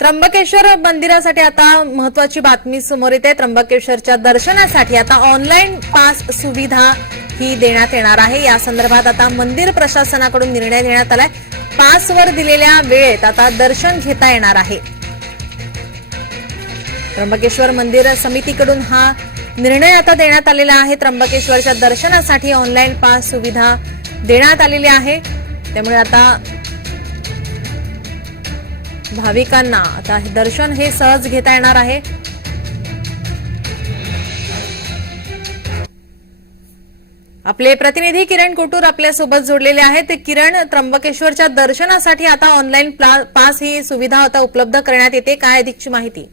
त्र्यंबकेश्वर मंदिरासाठी आता महत्वाची बातमी समोर येते. त्र्यंबकेश्वरच्या दर्शनासाठी आता ऑनलाईन पास सुविधा ही देण्यात येणार आहे. या संदर्भात आता मंदिर प्रशासनाकडून निर्णय देण्यात आलाय. पासवर दिलेल्या वेळेत आता दर्शन घेता येणार आहे. त्र्यंबकेश्वर मंदिर समितीकडून हा निर्णय आता देण्यात आलेला आहे. त्र्यंबकेश्वरच्या दर्शनासाठी ऑनलाईन पास सुविधा देण्यात आलेली आहे. त्यामुळे आता भाविकांना आता दर्शन हे सहज घेता येणार आहे. आपले प्रतिनिधी किरण कुटूर आपल्यासोबत जोडलेले आहेत. किरण त्र्यंबकेश्वरच्या दर्शनासाठी आता ऑनलाईन पास ही सुविधा आता उपलब्ध करण्यात येते. काय अधिकची माहिती?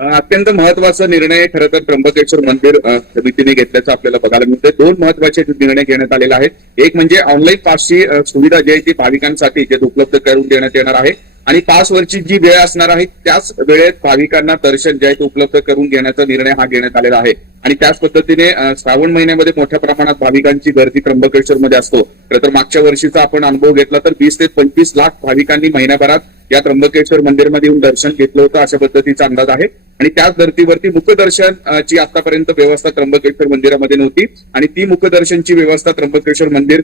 अत्यंत महत्त्वाचा निर्णय खरं तर त्र्यंबकेश्वर मंदिर समितीने घेतल्याचं आपल्याला बघायला मिळतं दोन महत्त्वाचे निर्णय घेण्यात आलेले आहेत. एक म्हणजे ऑनलाईन पासची सुविधा जी आहे ती भाविकांसाठी जे उपलब्ध करून देण्यात येणार आहे. आणि पासवरची जी वेळ असणार आहे त्याच वेळेत भाविकांना दर्शन जे आहे ते उपलब्ध करून घेण्याचा निर्णय हा घेण्यात आलेला आहे. आणि त्याच पद्धतीने श्रावण महिन्यामध्ये मोठ्या प्रमाणात भाविकांची गर्दी त्र्यंबकेश्वर मध्ये असतो. खरं तर मागच्या वर्षीचा आपण अनुभव घेतला तर वीस ते पंचवीस लाख भाविकांनी महिन्याभरात या त्र्यंबकेश्वर मंदिरमध्ये येऊन दर्शन घेतलं होतं अशा पद्धतीचा अंदाज आहे. आणि त्याच धर्तीवरती मुखदर्शनची ची आतापर्यंत व्यवस्था त्र्यंबकेश्वर मंदिरामध्ये नव्हती. आणि ती मुखदर्शनची व्यवस्था त्र्यंबकेश्वर मंदिर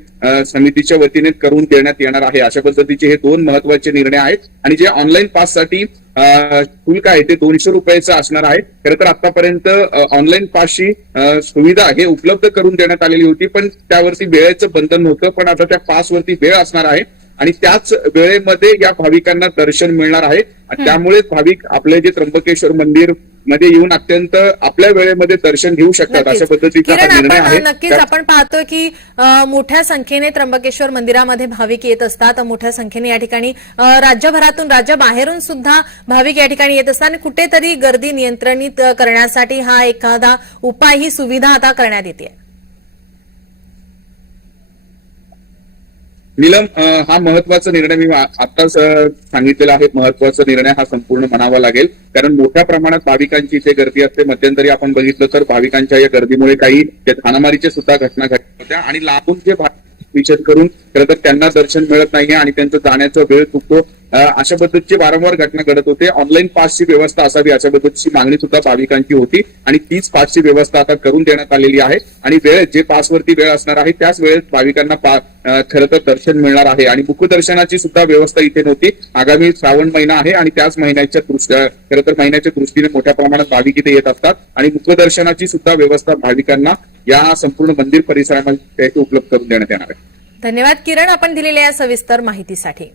समितीच्या वतीने करून देण्यात येणार आहे. अशा पद्धतीचे हे दोन महत्त्वाचे निर्णय आहेत. आणि जे ऑनलाईन पाससाठी साठी शुल्क आहे ते दोनशे रुपयाचं असणार आहे. खरं तर आतापर्यंत ऑनलाईन पासची सुविधा हे उपलब्ध करून देण्यात आलेली होती पण त्यावरती वेळेचं बंधन नव्हतं पण आता त्या पासवरती वेळ असणार आहे. आणि त्याच वेळेमध्ये या भाविकांना दर्शन मिळणार आहे. त्यामुळे भाविक आपले जे त्र्यंबकेश्वर मंदिरमध्ये येऊन अत्यंत आपल्या वेळेमध्ये दर्शन घेऊ शकतात अशा पद्धतीचा निर्णय आहे. नक्कीच आपण पाहतोय की मोठ्या संख्येने त्र्यंबकेश्वर मंदिरामध्ये भाविक येत असतात. मोठ्या संख्येने या ठिकाणी राज्यभरातून राज्याबाहेरून सुद्धा भाविक या ठिकाणी येत असतात. आणि कुठेतरी गर्दी नियंत्रणित करण्यासाठी हा एखादा उपाय ही सुविधा आता करण्यात येते. नीलम हा महत्त्वाचा निर्णय मी आताच सांगितलेला आहे. महत्त्वाचा निर्णय हा संपूर्ण म्हणावा लागेल. कारण मोठ्या प्रमाणात भाविकांची इथे गर्दी असते. मध्यंतरी आपण बघितलं तर भाविकांच्या या गर्दीमुळे काही त्या हाणामारीच्या सुद्धा घटना घडल्या होत्या. आणि लाभून जे भाविक विशेष करून खरं तर त्यांना दर्शन मिळत नाहीये आणि त्यांचं जाण्याचा वेळ चुकतो. अशा पद्धतीची वारंवार घटना घडत होते. ऑनलाईन पासची व्यवस्था असावी अशा पद्धतीची मागणी सुद्धा भाविकांची होती आणि तीच पासची व्यवस्था आता करून देण्यात आलेली आहे. आणि वेळ जे पासवरती वेळ असणार आहे त्याच वेळेत भाविकांना खरं तर दर्शन मिळणार आहे. आणि मुखदर्शनाची सुद्धा व्यवस्था इथे नव्हती. आगामी श्रावण महिना आहे आणि त्याच महिन्याच्या खरं तर महिन्याच्या दृष्टीने मोठ्या प्रमाणात भाविक इथे येत असतात. आणि मुखदर्शनाची सुद्धा व्यवस्था भाविकांना या संपूर्ण मंदिर परिसरामध्ये उपलब्ध करून देण्यात येणार आहे. धन्यवाद किरण. आपण दिलेल्या या सविस्तर माहितीसाठी.